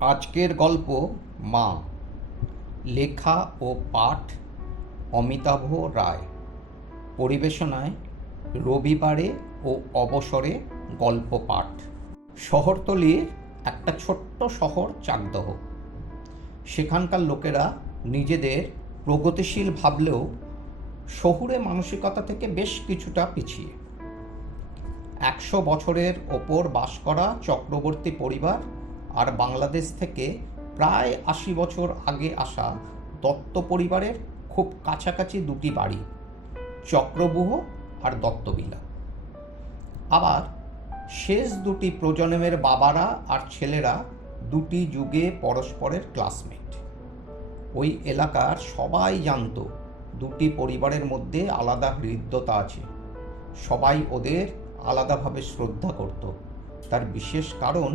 আজকের গল্প মা। লেখা ও পাঠ অমিতাভ রায়। পরিবেশনায় রবিবারে ও অবসরে গল্প পাঠ। শহরতলির একটা ছোট্ট শহর চাকদহ। সেখানকার লোকেরা নিজেদের প্রগতিশীল ভাবলেও শহুরে মানসিকতা থেকে বেশ কিছুটা পিছিয়ে। 100 বছরের ওপর বাস করা চক্রবর্তী পরিবার আর বাংলাদেশ থেকে প্রায় 80 বছর আগে আসা দত্ত পরিবারের খুব কাছাকাছি দুটি বাড়ি, চক্রবুহ আর দত্তবিলা। আবার শেষ দুটি প্রজন্মের বাবারা আর ছেলেরা দুটি যুগে পরস্পরের ক্লাসমেট। ওই এলাকার সবাই জানতো দুটি পরিবারের মধ্যে আলাদা হৃদ্যতা আছে। সবাই ওদের আলাদাভাবে শ্রদ্ধা করত। তার বিশেষ কারণ,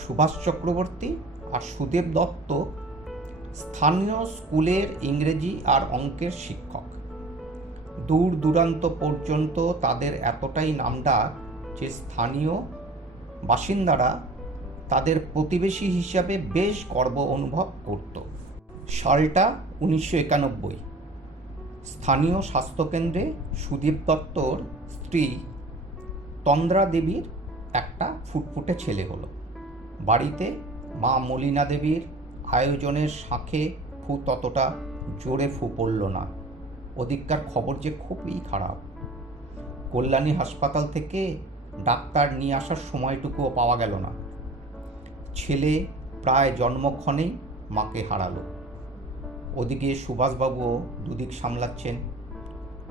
সুভাষ চক্রবর্তী আর সুদেব দত্ত স্থানীয় স্কুলের ইংরেজি আর অঙ্কের শিক্ষক। দূর দূরান্ত পর্যন্ত তাদের এতটাই নামডাক যে স্থানীয় বাসিন্দারা তাদের প্রতিবেশী হিসাবে বেশ গর্ব অনুভব করত। সালটা 1991। স্থানীয় স্বাস্থ্যকেন্দ্রে সুদীপ দত্তর স্ত্রী তন্দ্রা দেবীর একটা ফুটফুটে ছেলে হলো। বাড়িতে মা মলিনা দেবীর আয়োজনের শাঁখে ফু ততটা জোরে ফু পড়ল না। ওদিককার খবর যে খুবই খারাপ। কল্যাণী হাসপাতাল থেকে ডাক্তার নিয়ে আসার সময়টুকুও পাওয়া গেল না। ছেলে প্রায় জন্মক্ষণেই মাকে হারালো। ওদিকে সুভাষবাবুও দুদিক সামলাচ্ছেন।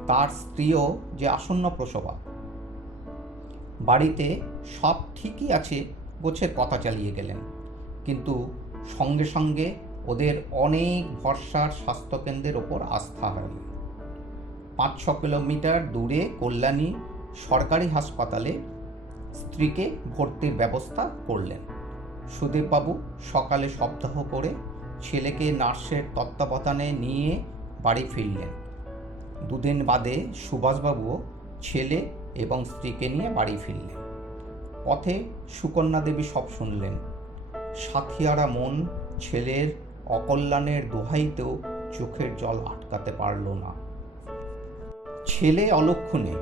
তার স্ত্রীও যে আসন্ন প্রসবা। বাড়িতে সব ঠিকই আছে গোছের কথা চালিয়ে গেলেন, কিন্তু সঙ্গে সঙ্গে ওদের অনেক ভরসার স্বাস্থ্যকেন্দ্রের ওপর আস্থা হারালেন। 5-6 কিলোমিটার দূরে কল্যাণী সরকারি হাসপাতালে স্ত্রীকে ভর্তির ব্যবস্থা করলেন। সুদেববাবু সকালে সপ্তাহ করে ছেলেকে নার্সের তত্ত্বাবধানে নিয়ে বাড়ি ফিরলেন। দুদিন বাদে সুভাষবাবুও ছেলে এবং স্ত্রীকে নিয়ে বাড়ি ফিরলেন। পথে সুকন্যা দেবী সব শুনলেন। সাথিয়ারা মন ছেলের অকল্যাণের দোহাইতেও চোখের জল আটকাতে পারল না। ছেলে অলক্ষণে,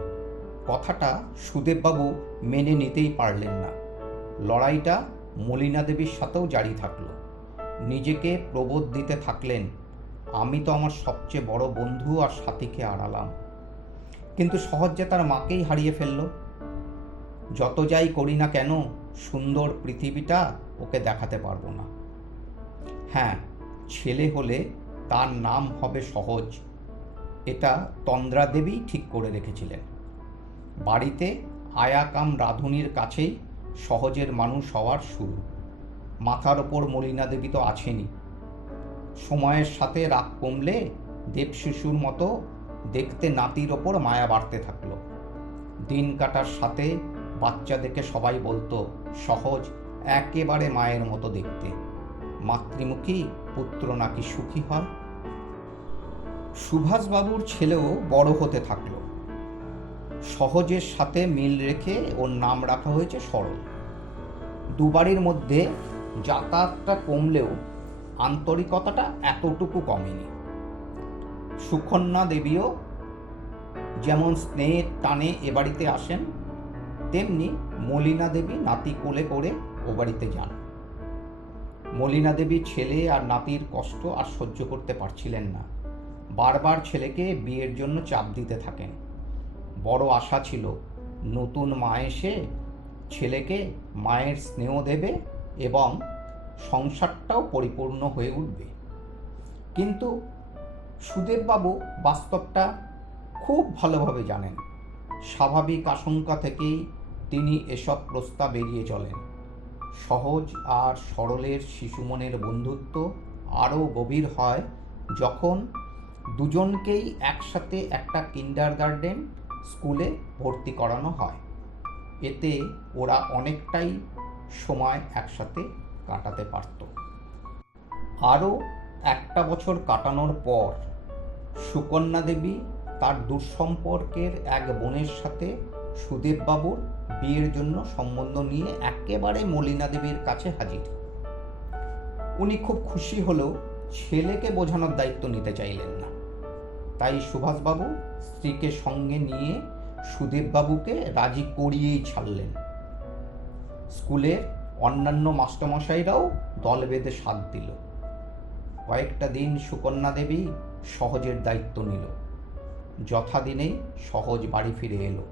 কথাটা সুদেববাবু মেনে নিতেই পারলেন না। লড়াইটা মলিনা দেবীর সাথেও জারি থাকলো। নিজেকে প্রবোধ দিতে থাকলেন, আমি তো আমার সবচেয়ে বড় বন্ধু আর সাথীকে হারালাম, কিন্তু সহজে তার মাকেই হারিয়ে ফেলল। যত যাই করি না কেন, সুন্দর পৃথিবীটা ওকে দেখাতে পারবো না। হ্যাঁ, ছেলে হলে তার নাম হবে সহজ, এটা তন্দ্রা দেবী ঠিক করে রেখেছিলেন। বাড়িতে আয়াকাম রাঁধুনির কাছেই সহজের মানুষ হওয়ার শুরু। মাথার ওপর মলিনা দেবী তো আছেনই। সময়ের সাথে রাগ কমলে দেবশিশুর মতো দেখতে নাতির ওপর মায়া বাড়তে থাকলো। দিন কাটার সাথে বাচ্চা দেখে সবাই বলতো, সহজ একেবারে মায়ের মতো দেখতে। মাতৃমুখী পুত্র নাকি সুখী হয়। সুভাষবাবুর ছেলেও বড় হতে থাকলো। সহজের সাথে মিল রেখে ওর নাম রাখা হয়েছে সরল। দুবাড়ির মধ্যে যাতায়াতটা কমলেও আন্তরিকতাটা এতটুকু কমেনি। সুকন্যা দেবীও যেমন স্নেহের টানে এ বাড়িতে আসেন, তেমনি মলিনা দেবী নাতি কোলে করে ও বাড়িতে যান। মলিনা দেবী ছেলে আর নাতির কষ্ট আর সহ্য করতে পারছিলেন না। বারবার ছেলেকে বিয়ের জন্য চাপ দিতে থাকেন। বড় আশা ছিল নতুন মা এসে ছেলেকে মায়ের স্নেহ দেবে এবং সংসারটাও পরিপূর্ণ হয়ে উঠবে। কিন্তু সুদেববাবু বাস্তবটা খুব ভালোভাবে জানেন। স্বাভাবিক আশঙ্কা থেকেই তিনি এসব প্রস্তাব এড়িয়ে চলেন। সহজ আর সরলের শিশুমনের বন্ধুত্ব আরও গভীর হয় যখন দুজনকেই একসাথে একটা কিন্ডারগার্টেন স্কুলে ভর্তি করানো হয়। এতে ওরা অনেকটাই সময় একসাথে কাটাতে পারত। আরও একটা বছর কাটানোর পর সুকন্যা দেবী তার দুঃসম্পর্কের এক বোনের সাথে সুদেববাবুর বিয়ের জন্য সম্বন্ধ নিয়ে একেবারে মলিনা দেবীর কাছে হাজির। উনি খুব খুশি হলেও ছেলেকে বোঝানোর দায়িত্ব নিতে চাইলেন না। তাই সুভাষবাবু স্ত্রীকে সঙ্গে নিয়ে সুদেববাবুকে রাজি করিয়েই ছাড়লেন। স্কুলের অন্যান্য মাস্টারমশাইরাও দল বেঁধে সাথ দিল। কয়েকটা দিন সুকন্যা দেবী সহজের দায়িত্ব নিল। যথাদিনে সহজ বাড়ি ফিরে এলো।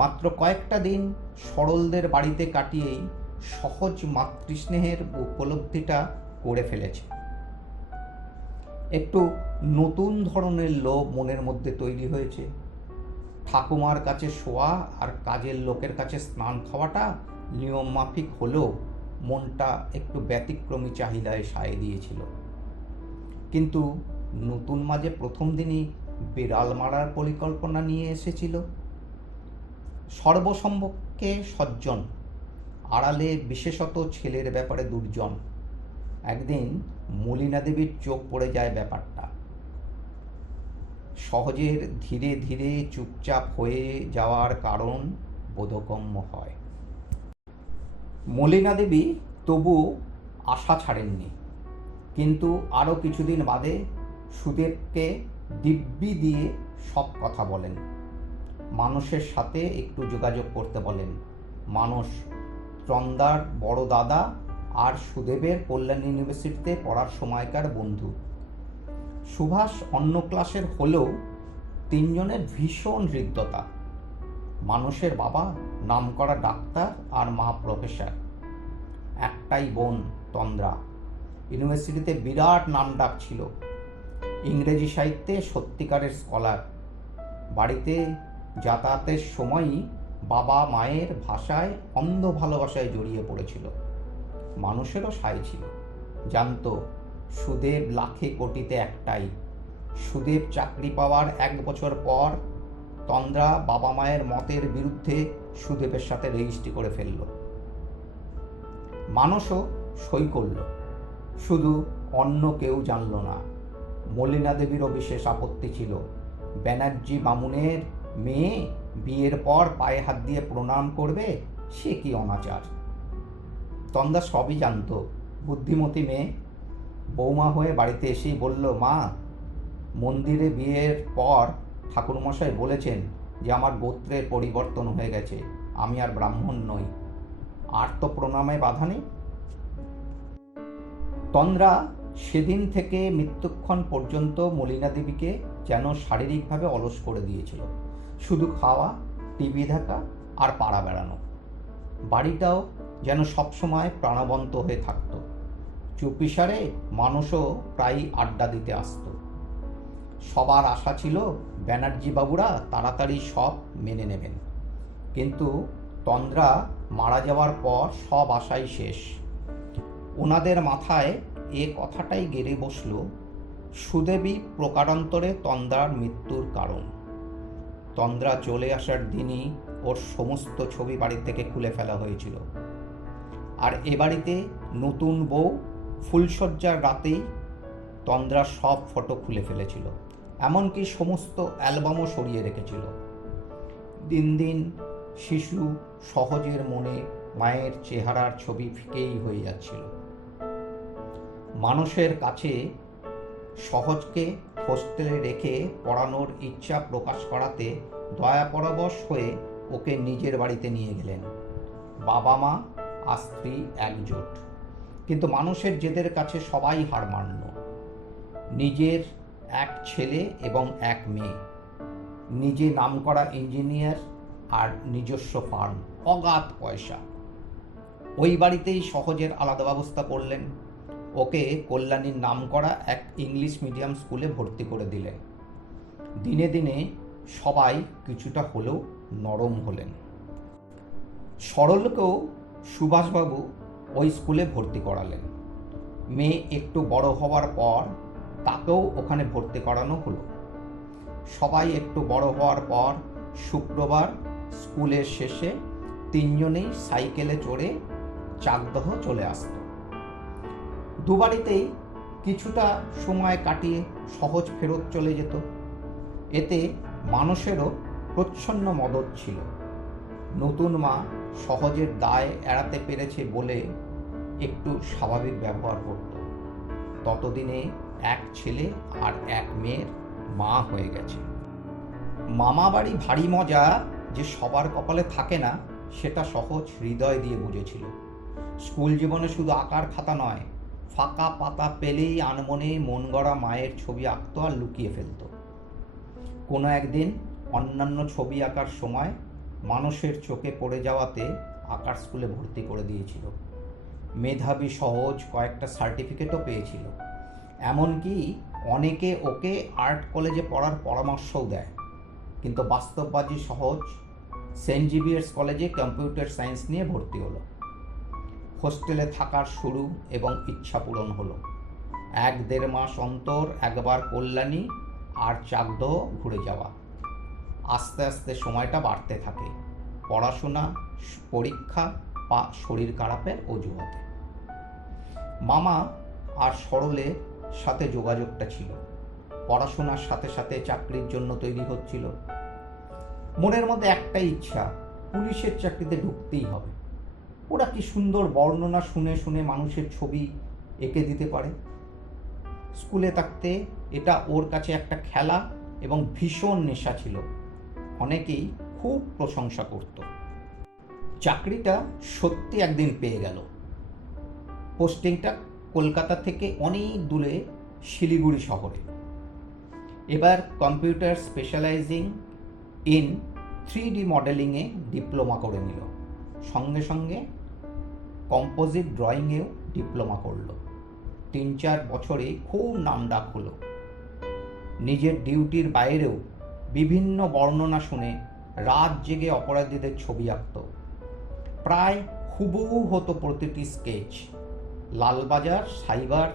মাত্র কয়েকটা দিন সরলদের বাড়িতে কাটিয়েই সহজ মাতৃস্নেহের উপলব্ধিটা করে ফেলেছে। একটু নতুন ধরনের লোভ মনের মধ্যে তৈরি হয়েছে। ঠাকুমার কাছে শোয়া আর কাজের লোকের কাছে স্নান খাওয়াটা নিয়ম মাফিক হলেও মনটা একটু ব্যতিক্রমী চাহিদায় সায় দিয়েছিল। কিন্তু নতুন মাঝে প্রথম দিনই বিড়াল মারার পরিকল্পনা নিয়ে এসেছিল। সর্বসম্মুখে সজ্জন, আড়ালে বিশেষত ছেলের ব্যাপারে দুর্জন। একদিন মলিনা দেবীর চোখ পড়ে যায় ব্যাপারটা। সহজের ধীরে ধীরে চুপচাপ হয়ে যাওয়ার কারণ বোধগম্য হয়। মলিনা দেবী তবু আশা ছাড়েননি, কিন্তু আরও কিছুদিন বাদে সুদেবকে দিব্যি দিয়ে সব কথা বলেন। মানুষের সাথে একটু যোগাযোগ করতে বলেন। মানুষ তন্দ্রার বড় দাদা আর সুদেবের কল্যাণ ইউনিভার্সিটিতে পড়ার সময়কার বন্ধু। সুভাষ অন্য ক্লাসের হলেও তিনজনের ভীষণ হৃদ্যতা। মানুষের বাবা নামকরা ডাক্তার আর মা প্রফেসর। একটাই বোন তন্দ্রা। ইউনিভার্সিটিতে বিরাট নামডাক ছিল। ইংরেজি সাহিত্যে সত্যিকারের স্কলার। বাড়িতে যাতায়াতের সময়ই বাবা মায়ের ভাষায় অন্ধ ভালোবাসায় জড়িয়ে পড়েছিল। মানুষেরও সায় ছিল, জানতো সুদেব লাখে কোটিতে একটাই। সুদেব চাকরি পাওয়ার 1 বছর পর তন্দ্রা বাবা মায়ের মতের বিরুদ্ধে সুদেবের সাথে রেজিস্ট্রি করে ফেলল। মানুষও সই করল, শুধু অন্য কেউ জানল না। মলিনা দেবীরও বিশেষ আপত্তি ছিল। ব্যানার্জি বামুনের মেয়ে বিয়ের পর পায়ে হাত দিয়ে প্রণাম করবে, সে কি অনাচার। তন্দ্রা সবই জানত। বুদ্ধিমতী মেয়ে বৌমা হয়ে বাড়িতে এসেই বলল, মা, মন্দিরে বিয়ের পর ঠাকুরমশাই বলেছেন যে আমার গোত্রের পরিবর্তন হয়ে গেছে, আমি আর ব্রাহ্মণ নই, আর তো প্রণামে বাধা নেই। তন্দ্রা সেদিন থেকে মৃত্যুক্ষণ পর্যন্ত মলিনা দেবীকে যেন শারীরিকভাবে অলস করে দিয়েছিল। শুধু খাওয়া, টিভি দেখা আর পাড়া বেড়ানো। বাড়িটাও যেন সবসময় প্রাণবন্ত হয়ে থাকত। চুপিসারে মানুষও প্রায় আড্ডা দিতে আসত। সবার আশা ছিল ব্যানার্জি বাবুরা তাড়াতাড়ি সব মেনে নেবেন, কিন্তু তন্দ্রা মারা যাওয়ার পর সব আশাই শেষ। ওনাদের মাথায় এ কথাটাই গেড়ে বসল, সুদেবী প্রকারান্তরে তন্দ্রার মৃত্যুর কারণ। তন্দ্রা চলে আসার দিনই ওর সমস্ত ছবি বাড়ি থেকে খুলে ফেলা হয়েছিল। আর এ বাড়িতে নতুন বউ ফুলশয্যার রাতেই তন্দ্রার সব ফটো খুলে ফেলেছিল, এমনকি সমস্ত অ্যালবামও সরিয়ে রেখেছিল। দিন দিন শিশু সহজের মনে মায়ের চেহারার ছবি ফিকেই হয়ে যাচ্ছিল। মানুষের কাছে সহজকে হোস্টেলে রেখে পড়ানোর ইচ্ছা প্রকাশ করাতে দয়া পরবশ হয়ে ওকে নিজের বাড়িতে নিয়ে গেলেন। বাবা মা আর স্ত্রী একজোট, কিন্তু মানুষের জেদের কাছে সবাই হার মানল। নিজের এক ছেলে এবং এক মেয়ে, নিজে নামকরা ইঞ্জিনিয়ার আর নিজস্ব ফার্ম, অগাধ পয়সা। ওই বাড়িতেই সহজের আলাদা ব্যবস্থা করলেন। ওকে কল্যাণীর নামকরা এক ইংলিশ মিডিয়াম স্কুলে ভর্তি করে দিলেন। দিনে দিনে সবাই কিছুটা হলেও নরম হলেন। সরলকেও সুভাষবাবু ওই স্কুলে ভর্তি করালেন। মেয়ে একটু বড় হওয়ার পর তাকেও ওখানে ভর্তি করানো হলো। সবাই একটু বড় হওয়ার পর শুক্রবার স্কুলের শেষে তিনজনেই সাইকেলে চড়ে চাকদহ চলে আসত। দুবাড়িতেই কিছুটা সময় কাটিয়ে সহজ ফেরত চলে যেত। এতে মানুষেরও প্রচ্ছন্ন মদত ছিল। নতুন মা সহজের দায় এড়াতে পেরেছে বলে একটু স্বাভাবিক ব্যবহার করত। ততদিনে এক ছেলে আর এক মেয়ের মা হয়ে গেছে। মামা বাড়ি ভারী মজা যে সবার কপালে থাকে না, সেটা সহজ হৃদয় দিয়ে বুঝেছিল। স্কুল জীবনে শুধু আঁকার খাতা নয়, ফাঁকা পাতা পেলেই আনমনে মন গড়া মায়ের ছবি আঁকতো আর লুকিয়ে ফেলত। কোনো একদিন অন্যান্য ছবি আঁকার সময় মানুষের চোখে পড়ে যাওয়াতে আঁকার স্কুলে ভর্তি করে দিয়েছিল। মেধাবী সহজ কয়েকটা সার্টিফিকেটও পেয়েছিল। এমনকি অনেকে ওকে আর্ট কলেজে পড়ার পরামর্শও দেয়। কিন্তু বাস্তববাদী সহজ সেন্ট জেভিয়ার্স কলেজে কম্পিউটার সায়েন্স নিয়ে ভর্তি হলো। হোস্টেলে থাকার শুরু এবং ইচ্ছা পূরণ হলো। 1-1.5 মাস অন্তর একবার কল্যাণী আর চাকদহ ঘুরে যাওয়া। আস্তে আস্তে সময়টা বাড়তে থাকে, পড়াশোনা, পরীক্ষা বা শরীর খারাপের অজুহাতে। মামা আর সরলের সাথে যোগাযোগটা ছিল। পড়াশোনার সাথে সাথে চাকরির জন্য তৈরি হচ্ছিল। মনের মধ্যে একটাই ইচ্ছা, পুলিশের চাকরিতে ঢুকতেই হবে। ওরা কি সুন্দর বর্ণনা শুনে শুনে মানুষের ছবি এঁকে দিতে পারে। স্কুলে থাকতে এটা ওর কাছে একটা খেলা এবং ভীষণ নেশা ছিল। অনেকেই খুব প্রশংসা করত। চাকরিটা সত্যি একদিন পেয়ে গেল। পোস্টিংটা কলকাতা থেকে অনেক দূরে শিলিগুড়ি শহরে। এবার কম্পিউটার স্পেশালাইজিং ইন 3D মডেলিংয়ে ডিপ্লোমা করে নিল। সঙ্গে সঙ্গে কম্পোজিট ড্রয়িংয়েও ডিপ্লোমা করল। 3-4 বছরে খুব নামডাক হলো। নিজের ডিউটির বাইরেও বিভিন্ন বর্ণনা শুনে রাত জেগে অপরাধীদের ছবি আঁকত। প্রায় হুবহু হতো প্রতিটি sketch. Lalbazar cyber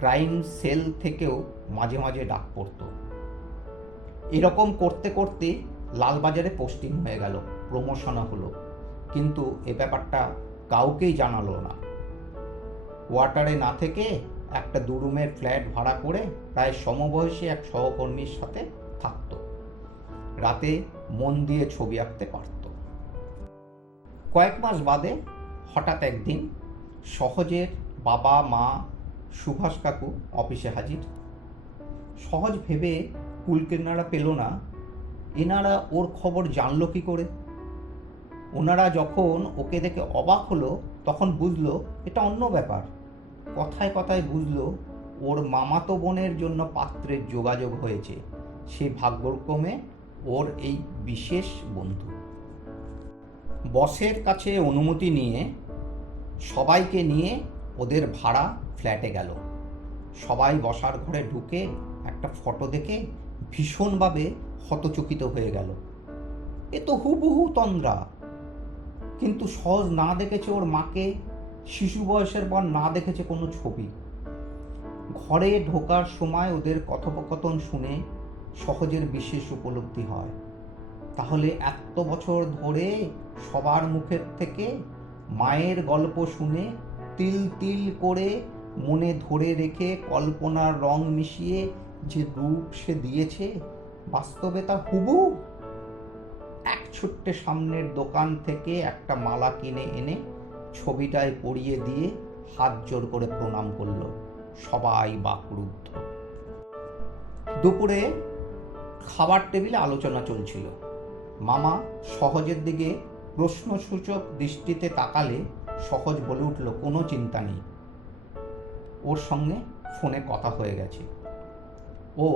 crime sell থেকেও মাঝে মাঝে ডাক পড়ত। এরকম করতে করতে লালবাজারে পোস্টিং হয়ে গেল, প্রমোশনও হলো। কিন্তু এ ব্যাপারটা কাউকেই জানালো না। কোয়ার্টারে না থেকে একটা 2 রুমের ফ্ল্যাট ভাড়া করে প্রায় সমবয়সী এক সহকর্মীর সাথে থাকত। রাতে মন দিয়ে ছবি আঁকতে পারত। কয়েক মাস বাদে হঠাৎ একদিন সহজের বাবা মা সুভাষ কাকু অফিসে হাজির। সহজ ভেবে কুলকিনারা পেল না, এনারা ওর খবর জানলো কি করে। ওনারা যখন ওকে দেখে অবাক হলো তখন বুঝলো এটা অন্য ব্যাপার। কথায় কথায় বুঝলো ওর মামাতো বোনের জন্য পাত্রের যোগাযোগ হয়েছে। সে ভাগ্যক্রমে ওর এই বিশেষ বন্ধু। বসের কাছে অনুমতি নিয়ে সবাইকে নিয়ে ওদের ভাড়া ফ্ল্যাটে গেল। সবাই বসার ঘরে ঢুকে একটা ফটো দেখে ভীষণভাবে হতচকিত হয়ে গেল। এ তো হুবহু তন্দ্রা। কিন্তু সহজ না দেখেছে ওর মাকে, শিশু বয়সের পর না দেখেছে কোনো ছবি। ঘরে ঢোকার সময় ওদের কথোপকথন শুনে সহজের বিশেষ উপলব্ধি হয়। তাহলে এত বছর ধরে সবার মুখের থেকে মায়ের গল্প শুনে তিল তিল করে মনে ধরে রেখে কল্পনার রং মিশিয়ে যে রূপ সে দিয়েছে, বাস্তবে তা হুবহু। এক ছোট্ট সামনের দোকান থেকে একটা মালা কিনে এনে ছবিটায় পরিয়ে দিয়ে হাত জোর করে প্রণাম করল। সবাই বাকরুদ্ধ। দুপুরে খাবার টেবিলে আলোচনা চলছিল। মামা সহজের দিকে প্রশ্নসূচক দৃষ্টিতে তাকালে সহজ বলে উঠল, কোনো চিন্তা নেই, ওর সঙ্গে ফোনে কথা হয়ে গেছে, ও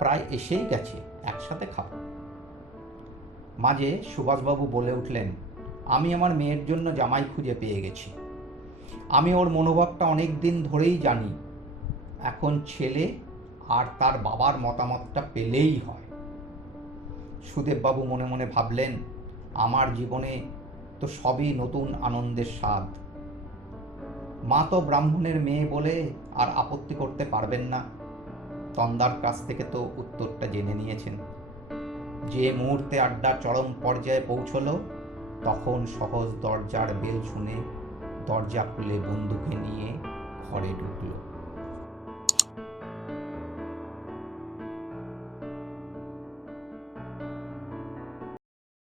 প্রায় এসেই গেছে, একসাথে খাবো। মাঝে সুভাষবাবু বলে উঠলেন, আমি আমার মেয়ের জন্য জামাই খুঁজে পেয়ে গেছি। আমি ওর মনোভাবটা অনেক দিন ধরেই জানি। এখন ছেলে আর তার বাবার মতামতটা পেলেই হয়। সুদেববাবু মনে মনে ভাবলেন, আমার জীবনে তো সবই নতুন আনন্দের স্বাদ। মা তো ব্রাহ্মণের মেয়ে বলে আর আপত্তি করতে পারবেন না। তন্দার কাছ থেকে তো উত্তরটা জেনে নিয়েছেন। যে মুহূর্তে আড্ডা চরম পর্যায়ে পৌঁছলো, তখন সহজ দরজার বেল শুনে দরজা খুলে বন্ধুকে নিয়ে ঘরে ঢুকলো।